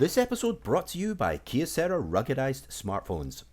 This episode brought to you by Kyocera ruggedized smartphones.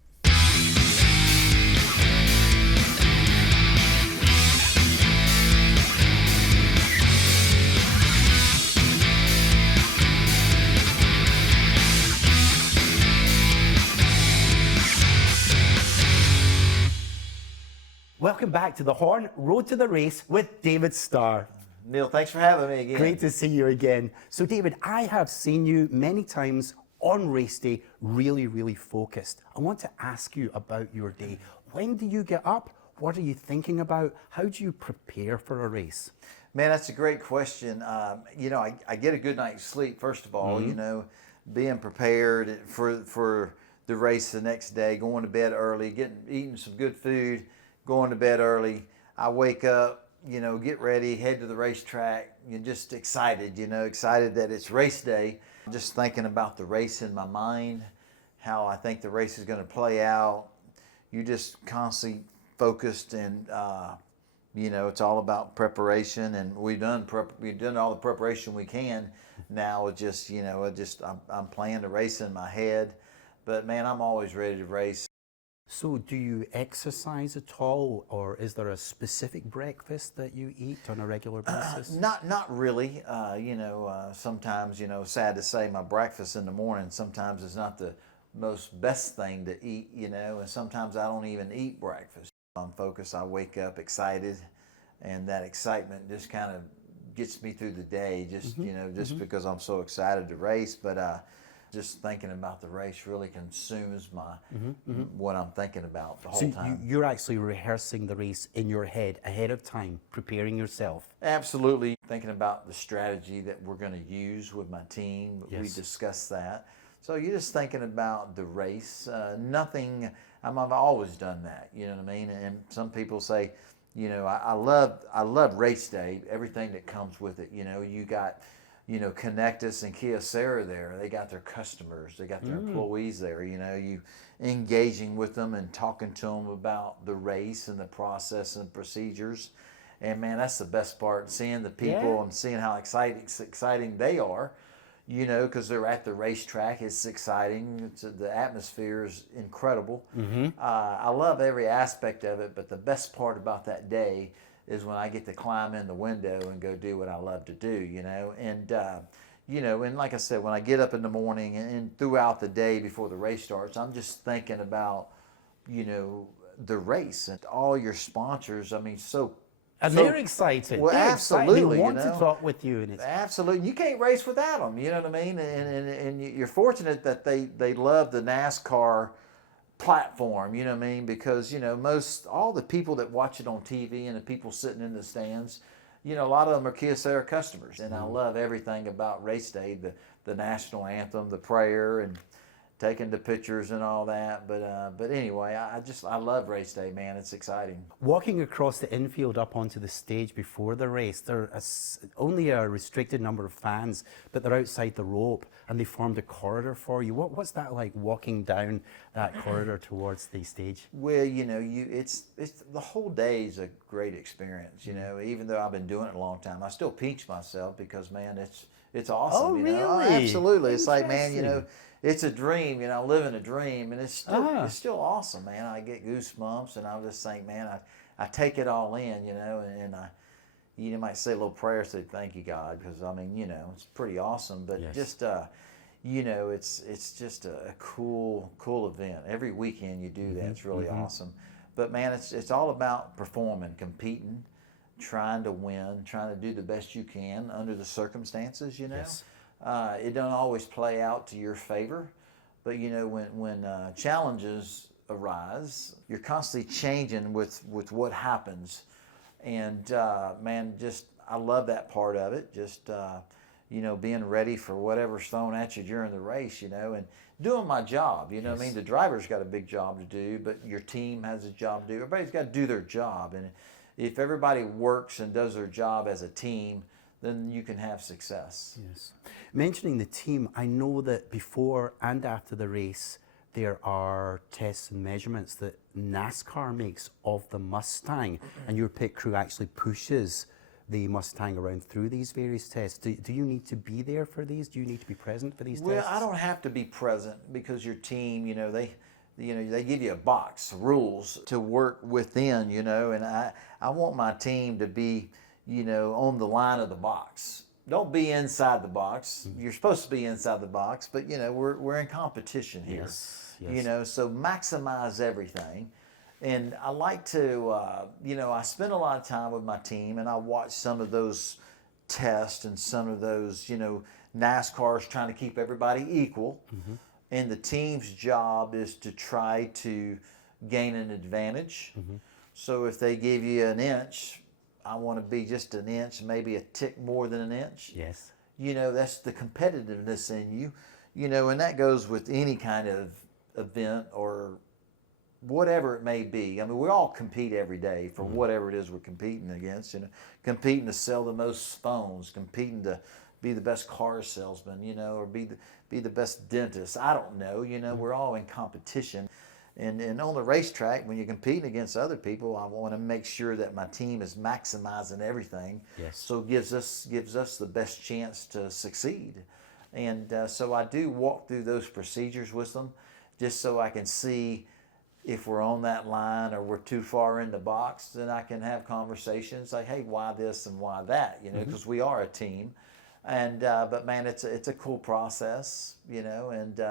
Welcome back to the Horn Road to the Race with David Starr. Neil, thanks for having me again. Great to see you again. So David, I have seen you many times on race day, really focused. I want to ask you about your day. When do you get up? What are you thinking about? How do you prepare for a race? Man, that's a great question. I get a good night's sleep, first of all, being prepared for the race the next day, going to bed early, eating some good food, going to bed early. I wake up, get ready, head to the racetrack. You're just excited, excited that it's race day. Just thinking about the race in my mind, how I think the race is going to play out. You're just constantly focused, and it's all about preparation. And we've done all the preparation we can. Now it's just, I'm playing the race in my head. But man, I'm always ready to race. So do you exercise at all, or is there a specific breakfast that you eat on a regular basis? Not really. Sometimes, sad to say, my breakfast in the morning sometimes is not the most best thing to eat, and sometimes I don't even eat breakfast. I'm focused, I wake up excited, and that excitement just kind of gets me through the day, because I'm so excited to race. But just thinking about the race really consumes what I'm thinking about the whole time. You're actually rehearsing the race in your head ahead of time, preparing yourself. Absolutely. Thinking about the strategy that we're going to use with my team. Yes. We discussed that. So you're just thinking about the race. I've always done that, you know what I mean? And some people say, I love race day, everything that comes with it. You got Connectus and Kyocera there. They got their customers, they got their employees there. You engaging with them and talking to them about the race and the process and procedures. And man, that's the best part, seeing the people and seeing how exciting they are, because they're at the racetrack. It's exciting. The atmosphere is incredible. I love every aspect of it, but the best part about that day is when I get to climb in the window and go do what I love to do, and like I said, when I get up in the morning and throughout the day before the race starts, I'm just thinking about, the race and all your sponsors. They're excited. Well, they're absolutely. Excited. They want to talk with you. And absolutely. You can't race without them, you know what I mean? And you're fortunate that they love the NASCAR platform, you know what I mean? Because, all the people that watch it on TV and the people sitting in the stands, a lot of them are Kyocera customers. And I love everything about race day, the national anthem, the prayer, and taking the pictures and all that. But anyway, I love race day, man. It's exciting. Walking across the infield up onto the stage before the race, there's only a restricted number of fans, but they're outside the rope and they formed a corridor for you. What's that like, walking down that corridor towards the stage? Well, it's the whole day is a great experience. Even though I've been doing it a long time, I still pinch myself because, man, it's awesome. Oh, really? Absolutely. It's like, man, it's a dream, living a dream, and it's still awesome, man. I get goosebumps, and I just think, man, I take it all in, and you might say a little prayer, say thank you, God, because it's pretty awesome. But just it's just a cool event. Every weekend you do that. It's really awesome. But man, it's all about performing, competing, trying to win, trying to do the best you can under the circumstances. Yes. It don't always play out to your favor, but when challenges arise, you're constantly changing with what happens, and man, I love that part of it. Just being ready for whatever's thrown at you during the race, and doing my job. What I mean? The driver's got a big job to do, but your team has a job to do. Everybody's got to do their job, and if everybody works and does their job as a team, then you can have success. Yes. Mentioning the team, I know that before and after the race, there are tests and measurements that NASCAR makes of the Mustang, and your pit crew actually pushes the Mustang around through these various tests? Do you need to be there for these? Do you need to be present for these Well, tests? I don't have to be present because your team, they give you a box, rules to work within, and I want my team to be, on the line of the box. Don't be inside the box. You're supposed to be inside the box, but we're in competition here. Yes. So maximize everything. And I like to, I spend a lot of time with my team, and I watch some of those tests and some of those, NASCAR's trying to keep everybody equal. And the team's job is to try to gain an advantage. So if they give you an inch, I want to be just an inch, maybe a tick more than an inch. Yes. That's the competitiveness in you, and that goes with any kind of event or whatever it may be. I mean, we all compete every day for whatever it is we're competing against, competing to sell the most phones, competing to be the best car salesman, or be the best dentist. I don't know, we're all in competition. And on the racetrack, when you're competing against other people, I want to make sure that my team is maximizing everything. Yes. So it gives us the best chance to succeed. And so I do walk through those procedures with them, just so I can see if we're on that line or we're too far in the box. Then I can have conversations like, hey, why this and why that? Because we are a team. And but man, it's a cool process, and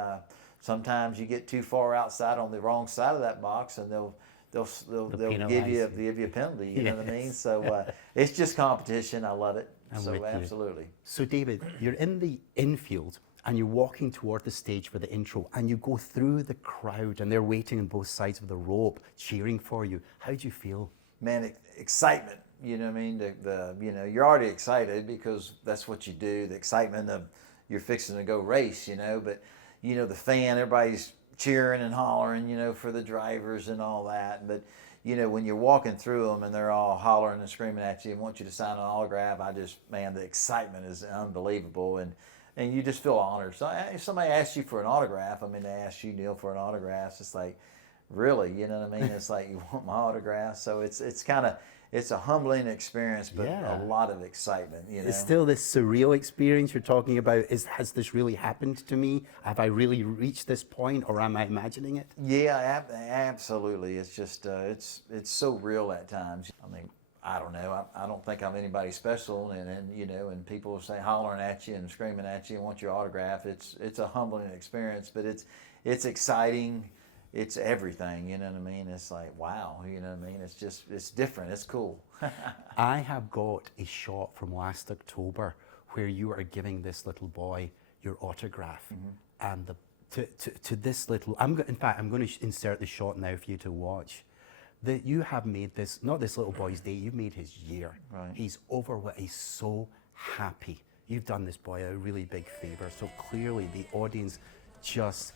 sometimes you get too far outside on the wrong side of that box, and they'll give you a penalty. You know what I mean? So it's just competition. I love it. Absolutely. So David, you're in the infield and you're walking toward the stage for the intro, and you go through the crowd, and they're waiting on both sides of the rope, cheering for you. How do you feel? Man, excitement. You know what I mean? You're already excited because that's what you do. The excitement of you're fixing to go race. But the fan, everybody's cheering and hollering, for the drivers and all that. But when you're walking through them and they're all hollering and screaming at you and want you to sign an autograph, the excitement is unbelievable, and you just feel honored. So if somebody asks you for an autograph, they ask you, Neil, for an autograph, it's like, really, you know what I mean? It's like, you want my autograph? So it's a humbling experience, but a lot of excitement. It's still this surreal experience you're talking about. Has this really happened to me? Have I really reached this point, or am I imagining it? Yeah, absolutely. It's just it's so real at times. I don't know. I don't think I'm anybody special, and people say hollering at you and screaming at you and want your autograph. It's a humbling experience, but it's exciting. It's everything, you know what I mean? It's like, wow, you know what I mean? It's different, it's cool. I have got a shot from last October where you are giving this little boy your autograph. And to this little, in fact, I'm going to insert the shot now for you to watch. That you have made this, not this little boy's day, you've made his year. Right. He's he's so happy. You've done this boy a really big favor. So clearly the audience just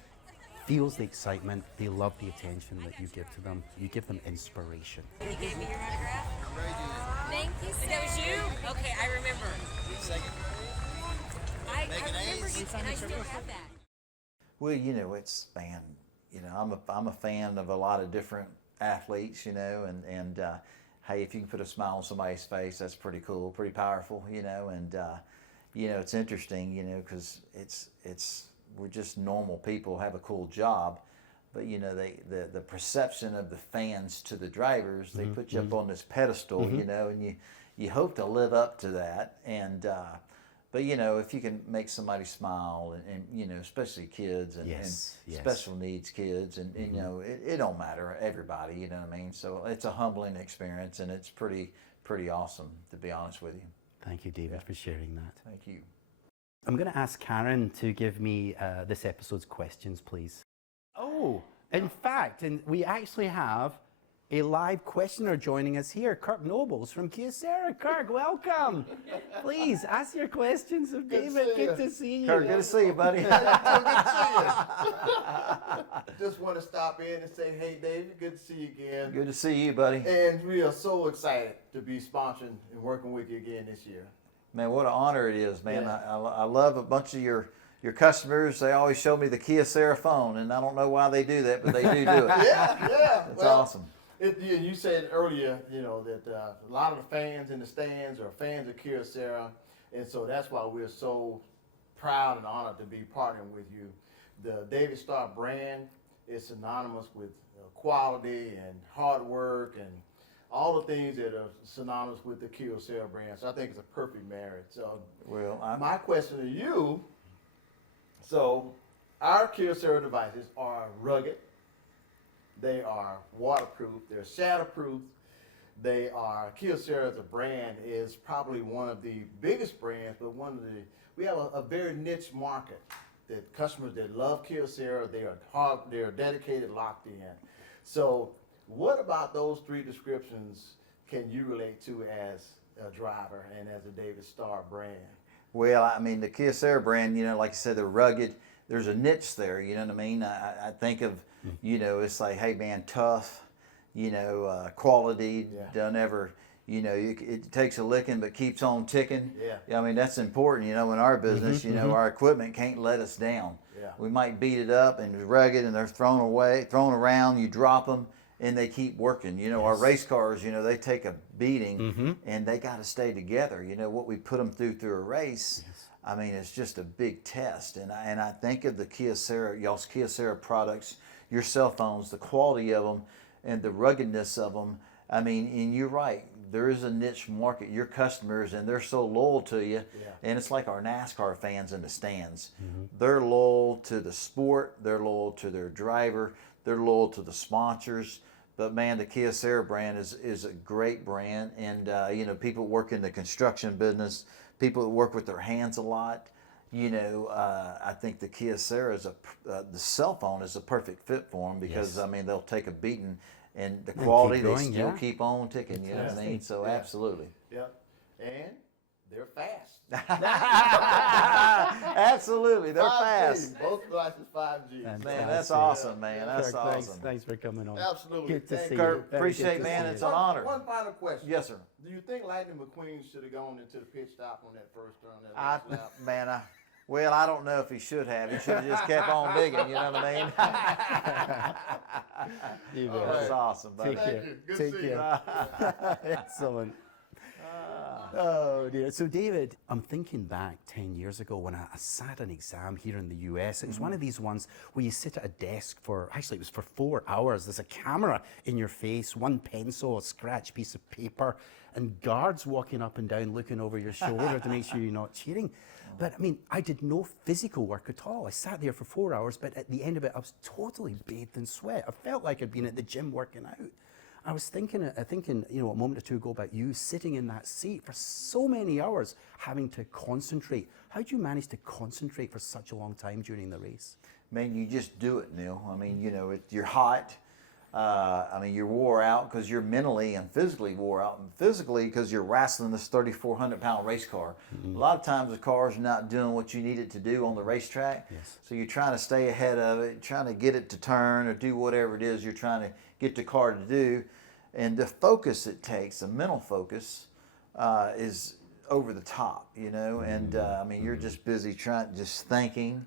feels the excitement, they love the attention that you give to them. You give them inspiration. You gave me your autograph? Thank you. That was you? Okay, I remember. I remember you, and I still have that. Well, it's man. I'm a fan of a lot of different athletes. And hey, if you can put a smile on somebody's face, that's pretty cool, pretty powerful. And it's interesting. Because we're just normal people, have a cool job, but the perception of the fans to the drivers, they put you up on this pedestal, and you hope to live up to that. And but if you can make somebody smile, and especially kids and special needs kids, and it don't matter, everybody, you know what I mean? So it's a humbling experience, and it's pretty awesome, to be honest with you. Thank you, David, for sharing that. Thank you. I'm going to ask Karen to give me this episode's questions, please. Oh, in fact, we actually have a live questioner joining us here, Kirk Nobles from Kyocera. Kirk, welcome. Please ask your questions of David. Good to see you. Kirk, good to see you, buddy. Good to see you. Just want to stop in and say, hey, David, good to see you again. Good to see you, buddy. And we are so excited to be sponsoring and working with you again this year. Man, what an honor it is, man. Yeah. I love a bunch of your customers. They always show me the Kyocera phone, and I don't know why they do that, but they do it. Yeah. It's awesome. You said earlier, that a lot of the fans in the stands are fans of Kyocera, and so that's why we're so proud and honored to be partnering with you. The David Starr brand is synonymous with quality and hard work and all the things that are synonymous with the Kyocera brand. So I think it's a perfect marriage. So, my question to you, so our Kyocera devices are rugged, they are waterproof, they're shatterproof, Kyocera as a brand is probably one of the biggest brands, but we have a very niche market. That customers that love Kyocera, they're dedicated, locked in. So what about those three descriptions can you relate to as a driver and as a David Starr brand? Well, I mean, the Kyocera brand, like I said, they're rugged. There's a niche there, you know what I mean? I think of, it's like, hey man, tough, quality, don't ever, it takes a licking but keeps on ticking. Yeah. I mean, that's important, in our business, our equipment can't let us down. Yeah. We might beat it up and it's rugged and they're thrown around, you drop them and they keep working. Our race cars, they take a beating and they got to stay together. What we put them through a race, I mean, it's just a big test. And I think of the y'all's Kyocera products, your cell phones, the quality of them and the ruggedness of them. I mean, and you're right, there is a niche market, your customers, and they're so loyal to you. And it's like our NASCAR fans in the stands. They're loyal to the sport, they're loyal to their driver, they're loyal to the sponsors. But man, the Kyocera brand is a great brand. And people work in the construction business, people that work with their hands a lot. I think the Kyocera the cell phone is a perfect fit for them because I mean they'll take a beating and the quality they still keep on ticking. You know what I mean? So absolutely. Yep. And they're fast. Absolutely, they're 5G. fast. Both devices 5G. Man, that's awesome, man. That's awesome. Thanks for coming on. Absolutely. Good to Thank see you. you. Kurt, appreciate, man. It's an honor. One final question. Yes, sir. Do you think Lightning McQueen should have gone into the pit stop on that first turn? That last lap? Well, I don't know if he should have. He should have just kept on digging, you know what I mean? That's awesome, buddy. Take care. Thank you. Good Take to see care. Excellent. Oh dear. So David, I'm thinking back 10 years ago when I sat an exam here in the US. It was one of these ones where you sit at a desk it was for 4 hours. There's a camera in your face, one pencil, a scratch piece of paper, and guards walking up and down looking over your shoulder to make sure you're not cheating. But I mean, I did no physical work at all. I sat there for 4 hours, but at the end of it, I was totally bathed in sweat. I felt like I'd been at the gym working out. I was thinking, a moment or two ago about you sitting in that seat for so many hours, having to concentrate. How do you manage to concentrate for such a long time during the race? Man, you just do it, Neil. I mean, you're hot. You're wore out because you're mentally and physically wore out. And physically because you're wrestling this 3,400-pound race car. A lot of times the car's not doing what you need it to do on the racetrack. So you're trying to stay ahead of it, trying to get it to turn or do whatever it is you're trying to get the car to do. And the focus it takes, the mental focus, is over the top, And you're just busy just thinking,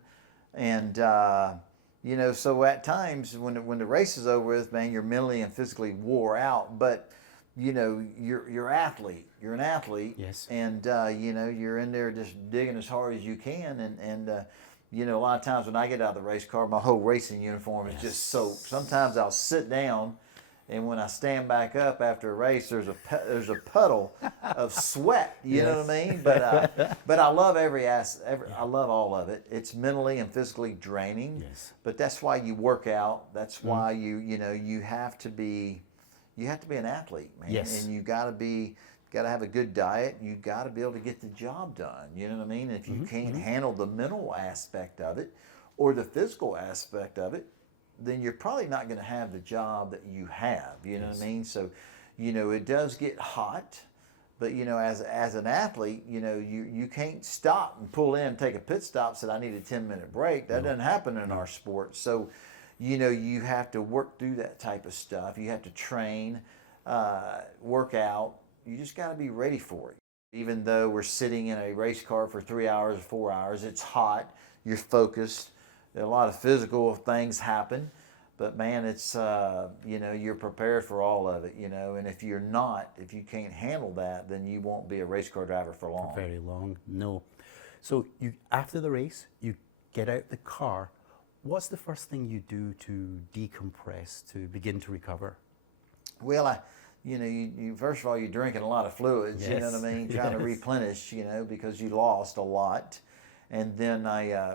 and so at times when the race is over with, man, you're mentally and physically wore out. But you're athlete. You're an athlete. Yes. And you're in there just digging as hard as you can. And a lot of times when I get out of the race car, my whole racing uniform is just soaked. Sometimes I'll sit down. And when I stand back up after a race, there's a puddle of sweat. You know what I mean? But I love I love all of it. It's mentally and physically draining. Yes. But that's why you work out. That's why you have to be an athlete, man. Yes. And you got to have a good diet. You got to be able to get the job done. You know what I mean? If you can't handle the mental aspect of it or the physical aspect of it, then you're probably not going to have the job that you have, you know what I mean? So, it does get hot, but, as an athlete, you can't stop and pull in, take a pit stop, said I need a 10-minute break. That doesn't happen in our sport. So, you have to work through that type of stuff. You have to train, work out. You just got to be ready for it. Even though we're sitting in a race car for 3 hours or 4 hours, it's hot, you're focused. A lot of physical things happen, But man, it's you know, you're prepared for all of it, you know. And if you're not, if you can't handle that, then you won't be a race car driver for long. Very long, no. So you, after the race, you get out the car. What's the first thing you do to decompress, to begin to recover? Well, you know, you first of all, you're drinking a lot of fluids, you know Yes. what I mean, trying to Yes. replenish, you know, because you lost a lot. And then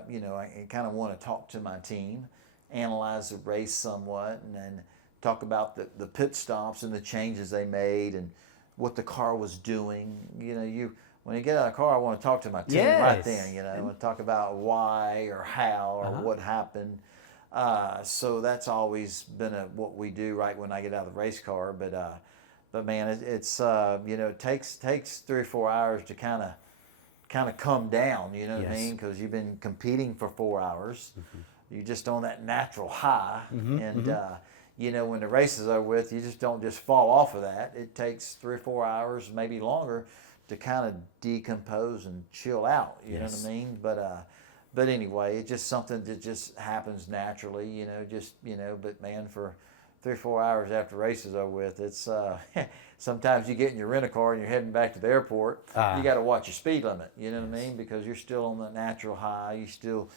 you know, I kind of want to talk to my team, analyze the race somewhat, and then talk about the pit stops and the changes they made and what the car was doing. You know, when you get out of the car, I want to talk to my team right Yes. then. You know, I want to talk about why or how or what happened. So that's always been what we do right when I get out of the race car. But man, it's you know, it takes 3 or 4 hours to kind of come down. You know what I Yes. mean? Because you've been competing for 4 hours. You're just on that natural high, and you know, when the race is over with, you just don't just fall off of that. It takes 3 or 4 hours, maybe longer, to kind of decompose and chill out. You know what I mean? But anyway, it's just something that just happens naturally. You know, just you know. But man, for 3 or 4 hours after the race is over with, it's sometimes you get in your rent-a-car and you're heading back to the airport. You got to watch your speed limit. You know what I mean? Because you're still on the natural high. You still,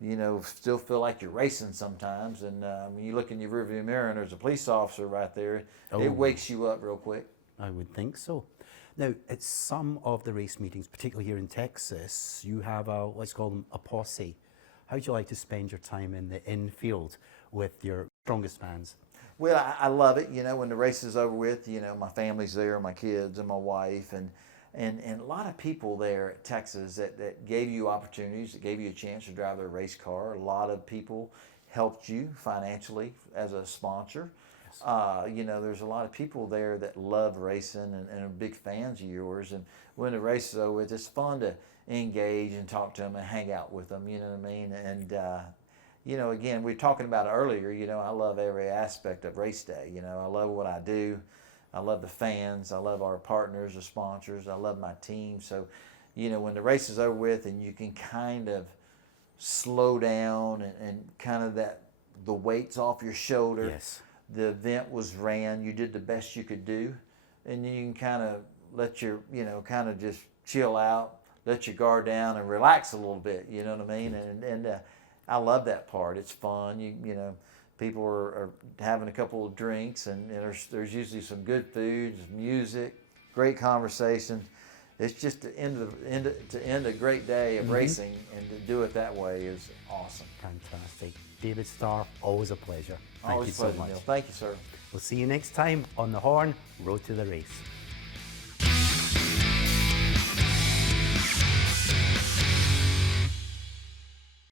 you know, still feel like you're racing sometimes. And when you look in your rearview mirror and there's a police officer right there, it wakes you up real quick. I would think so. Now, at some of the race meetings, particularly here in Texas, you have let's call them a posse. How do you like to spend your time in the infield with your strongest fans? Well, I love it. You know, when the race is over with, you know, my family's there, my kids and my wife, and a lot of people there at Texas that gave you opportunities, that gave you a chance to drive their race car. A lot of people helped you financially as a sponsor. You know, there's a lot of people there that love racing and are big fans of yours. And when the race is over with, it's fun to engage and talk to them and hang out with them. You know what I mean? And you know, again, we were talking about it earlier. You know, I love every aspect of race day. You know, I love what I do. I love the fans. I love our partners, the sponsors. I love my team. So, you know, when the race is over with and you can kind of slow down and kind of the weight's off your shoulder. Yes. The event was ran. You did the best you could do, and you can kind of let your, you know, kind of just chill out, let your guard down, and relax a little bit. You know what I mean? And I love that part. It's fun. You know, people are having a couple of drinks, and there's usually some good food, music, great conversation. It's just to end a great day of racing, and to do it that way is awesome. Fantastic. David Starr, always a pleasure. Thank Always you so pleasure, much. Neil. Thank you, sir. We'll see you next time on The Horn, Road to the Race.